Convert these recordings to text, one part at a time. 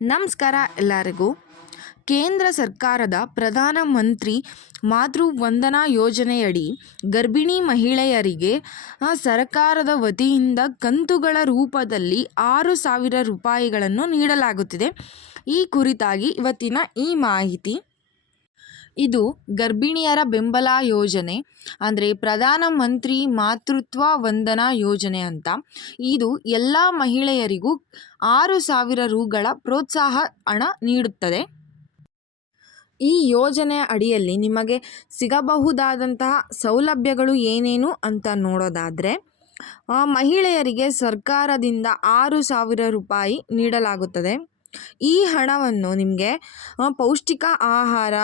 ನಮಸ್ಕಾರ ಎಲ್ಲರಿಗೂ. ಕೇಂದ್ರ ಸರ್ಕಾರದ ಪ್ರಧಾನ ಮಂತ್ರಿ ಮಾತೃ ವಂದನಾ ಯೋಜನೆಯಡಿ ಗರ್ಭಿಣಿ ಮಹಿಳೆಯರಿಗೆ ಸರ್ಕಾರದ ವತಿಯಿಂದ ಕಂತುಗಳ ರೂಪದಲ್ಲಿ ಆರು ಸಾವಿರ ರೂಪಾಯಿಗಳನ್ನು ನೀಡಲಾಗುತ್ತಿದೆ. ಈ ಕುರಿತಾಗಿ ಇವತ್ತಿನ ಈ ಮಾಹಿತಿ. ಇದು ಗರ್ಭಿಣಿಯರ ಬೆಂಬಲ ಯೋಜನೆ, ಅಂದರೆ ಪ್ರಧಾನ ಮಂತ್ರಿ ಮಾತೃತ್ವ ವಂದನಾ ಯೋಜನೆ ಅಂತ. ಇದು ಎಲ್ಲ ಮಹಿಳೆಯರಿಗೂ ಆರು ಸಾವಿರ ರುಗಳ ಪ್ರೋತ್ಸಾಹ ಹಣ ನೀಡುತ್ತದೆ. ಈ ಯೋಜನೆ ಅಡಿಯಲ್ಲಿ ನಿಮಗೆ ಸಿಗಬಹುದಾದಂತಹ ಸೌಲಭ್ಯಗಳು ಏನೇನು ಅಂತ ನೋಡೋದಾದರೆ ಮಹಿಳೆಯರಿಗೆ ಸರ್ಕಾರದಿಂದ ಆರು ಸಾವಿರ ರೂಪಾಯಿ ನೀಡಲಾಗುತ್ತದೆ. ಈ ಹಣವನ್ನು ನಿಮಗೆ ಪೌಷ್ಟಿಕ ಆಹಾರ,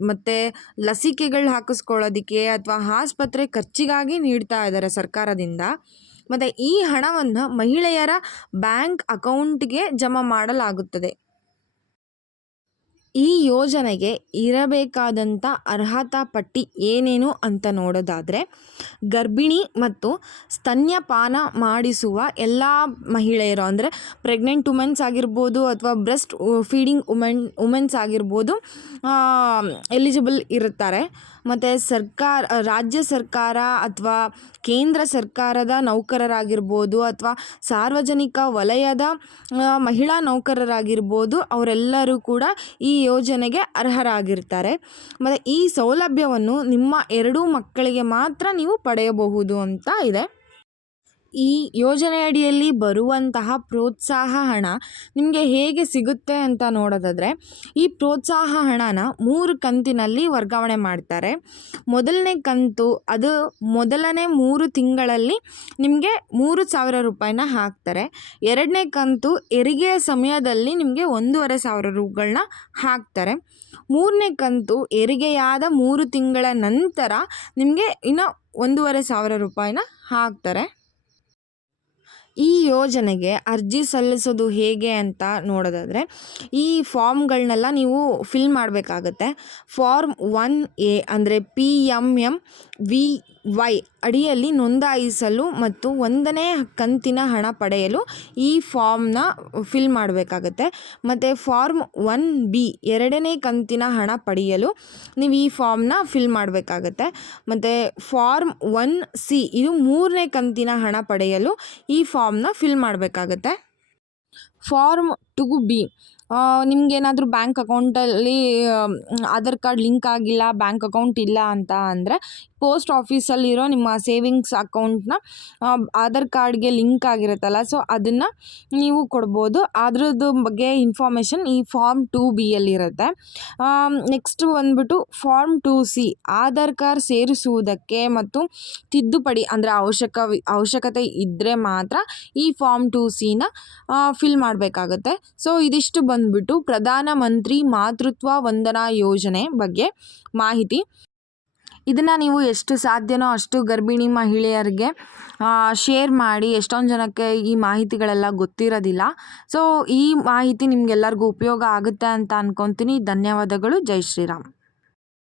ಮತ್ತು ಲಸಿಕೆಗಳು ಹಾಕಿಸ್ಕೊಳ್ಳೋದಕ್ಕೆ ಅಥವಾ ಆಸ್ಪತ್ರೆ ಖರ್ಚಿಗಾಗಿ ನೀಡ್ತಾ ಇದ್ದಾರೆ ಸರ್ಕಾರದಿಂದ, ಮತ್ತು ಈ ಹಣವನ್ನು ಮಹಿಳೆಯರ ಬ್ಯಾಂಕ್ ಅಕೌಂಟ್ಗೆ ಜಮಾ ಮಾಡಲಾಗುತ್ತದೆ. ಈ ಯೋಜನೆಗೆ ಇರಬೇಕಾದಂಥ ಅರ್ಹತಾ ಪಟ್ಟಿ ಏನೇನು ಅಂತ ನೋಡೋದಾದರೆ, ಗರ್ಭಿಣಿ ಮತ್ತು ಸ್ತನ್ಯಪಾನ ಮಾಡಿಸುವ ಎಲ್ಲ ಮಹಿಳೆಯರು, ಅಂದರೆ ಪ್ರೆಗ್ನೆಂಟ್ ವುಮೆನ್ಸ್ ಆಗಿರ್ಬೋದು ಅಥವಾ ಬ್ರೆಸ್ಟ್ ಫೀಡಿಂಗ್ ವುಮೆನ್ ವುಮೆನ್ಸ್ ಆಗಿರ್ಬೋದು ಎಲಿಜಿಬಲ್ ಇರುತ್ತಾರೆ. ಮತ್ತು ಸರ್ಕಾರ, ರಾಜ್ಯ ಸರ್ಕಾರ ಅಥವಾ ಕೇಂದ್ರ ಸರ್ಕಾರದ ನೌಕರರಾಗಿರ್ಬೋದು ಅಥವಾ ಸಾರ್ವಜನಿಕ ವಲಯದ ಮಹಿಳಾ ನೌಕರರಾಗಿರ್ಬೋದು, ಅವರೆಲ್ಲರೂ ಕೂಡ ಈ ಯೋಜನೆಗೆ ಅರ್ಹರಾಗಿರ್ತಾರೆ. ಮತ್ತು ಈ ಸೌಲಭ್ಯವನ್ನು ನಿಮ್ಮ ಎರಡೂ ಮಕ್ಕಳಿಗೆ ಮಾತ್ರ ನೀವು ಪಡೆಯಬಹುದು ಅಂತ ಇದೆ. ಈ ಯೋಜನೆಯಡಿಯಲ್ಲಿ ಬರುವಂತಹ ಪ್ರೋತ್ಸಾಹ ಹಣ ನಿಮಗೆ ಹೇಗೆ ಸಿಗುತ್ತೆ ಅಂತ ನೋಡೋದಾದರೆ, ಈ ಪ್ರೋತ್ಸಾಹ ಹಣನ ಮೂರು ಕಂತಿನಲ್ಲಿ ವರ್ಗಾವಣೆ ಮಾಡ್ತಾರೆ. ಮೊದಲನೇ ಕಂತು ಅದು ಮೊದಲನೇ ಮೂರು ತಿಂಗಳಲ್ಲಿ ನಿಮಗೆ ಮೂರು ಸಾವಿರ ರೂಪಾಯಿನ ಹಾಕ್ತಾರೆ. ಎರಡನೇ ಕಂತು ಹೆರಿಗೆಯ ಸಮಯದಲ್ಲಿ ನಿಮಗೆ ಒಂದೂವರೆ ಸಾವಿರ ರೂಗಳನ್ನ ಹಾಕ್ತಾರೆ. ಮೂರನೇ ಕಂತು ಹೆರಿಗೆಯಾದ ಮೂರು ತಿಂಗಳ ನಂತರ ನಿಮಗೆ ಇನ್ನು ಒಂದೂವರೆ ಸಾವಿರ ರೂಪಾಯಿನ ಹಾಕ್ತಾರೆ. ಈ ಯೋಜನೆಗೆ ಅರ್ಜಿ ಸಲ್ಲಿಸೋದು ಹೇಗೆ ಅಂತ ನೋಡೋದಾದರೆ, ಈ ಫಾರ್ಮ್ಗಳನ್ನೆಲ್ಲ ನೀವು ಫಿಲ್ ಮಾಡಬೇಕಾಗತ್ತೆ. ಫಾರ್ಮ್ ಒನ್ ಎ ಅಂದರೆ P M M V Y ಅಡಿಯಲ್ಲಿ ನೋಂದಾಯಿಸಲು ಮತ್ತು ಒಂದನೇ ಕಂತಿನ ಹಣ ಪಡೆಯಲು ಈ ಫಾರ್ಮ್ನ ಫಿಲ್ ಮಾಡಬೇಕಾಗತ್ತೆ. ಮತ್ತು ಫಾರ್ಮ್ ಒನ್ ಬಿ ಎರಡನೇ ಕಂತಿನ ಹಣ ಪಡೆಯಲು ನೀವು ಈ ಫಾರ್ಮ್ನ ಫಿಲ್ ಮಾಡಬೇಕಾಗತ್ತೆ. ಮತ್ತು ಫಾರ್ಮ್ ಒನ್ ಸಿ ಇದು ಮೂರನೇ ಕಂತಿನ ಹಣ ಪಡೆಯಲು ಈ ಫಾರ್ಮ್ನ ಫಿಲ್ ಮಾಡಬೇಕಾಗತ್ತೆ. ಫಾರ್ಮ್ ಟು ಬಿ ನಿಮಗೇನಾದರೂ ಬ್ಯಾಂಕ್ ಅಕೌಂಟಲ್ಲಿ ಆಧಾರ್ ಕಾರ್ಡ್ ಲಿಂಕ್ ಆಗಿಲ್ಲ, ಬ್ಯಾಂಕ್ ಅಕೌಂಟ್ ಇಲ್ಲ ಅಂತ ಅಂದರೆ, ಪೋಸ್ಟ್ ಆಫೀಸಲ್ಲಿರೋ ನಿಮ್ಮ ಸೇವಿಂಗ್ಸ್ ಅಕೌಂಟ್ನ ಆಧಾರ್ ಕಾರ್ಡ್ಗೆ ಲಿಂಕ್ ಆಗಿರುತ್ತಲ್ಲ, ಸೊ ಅದನ್ನು ನೀವು ಕೊಡ್ಬೋದು. ಅದ್ರದ್ದು ಬಗ್ಗೆ ಇನ್ಫಾರ್ಮೇಷನ್ ಈ ಫಾರ್ಮ್ ಟು ಬಿಯಲ್ಲಿರುತ್ತೆ ನೆಕ್ಸ್ಟ್ ಬಂದ್ಬಿಟ್ಟು form two C, Aadhaar card ಸೇರಿಸುವುದಕ್ಕೆ ಮತ್ತು ತಿದ್ದುಪಡಿ ಅಂದರೆ ಅವಶ್ಯಕ, ಅವಶ್ಯಕತೆ ಇದ್ದರೆ ಮಾತ್ರ ಈ ಫಾರ್ಮ್ ಟು ಸಿನ ಫಿಲ್ ಮಾಡಬೇಕಾಗುತ್ತೆ. ಸೊ ಇದಿಷ್ಟು ಬಂದ್ಬಿಟ್ಟು ಪ್ರಧಾನ ಮಂತ್ರಿ ಮಾತೃತ್ವ ವಂದನಾ ಯೋಜನೆ ಬಗ್ಗೆ ಮಾಹಿತಿ. ಇದನ್ನು ನೀವು ಎಷ್ಟು ಸಾಧ್ಯನೋ ಅಷ್ಟು ಗರ್ಭಿಣಿ ಮಹಿಳೆಯರಿಗೆ ಶೇರ್ ಮಾಡಿ ಎಷ್ಟೊಂದು ಜನಕ್ಕೆ ಈ ಮಾಹಿತಿಗಳೆಲ್ಲ ಗೊತ್ತಿರೋದಿಲ್ಲ. ಸೊ ಈ ಮಾಹಿತಿ ನಿಮಗೆಲ್ಲರಿಗೂ ಉಪಯೋಗ ಆಗುತ್ತೆ ಅಂತ ಅನ್ಕೊತೀನಿ. ಧನ್ಯವಾದಗಳು. ಜೈ ಶ್ರೀರಾಮ್.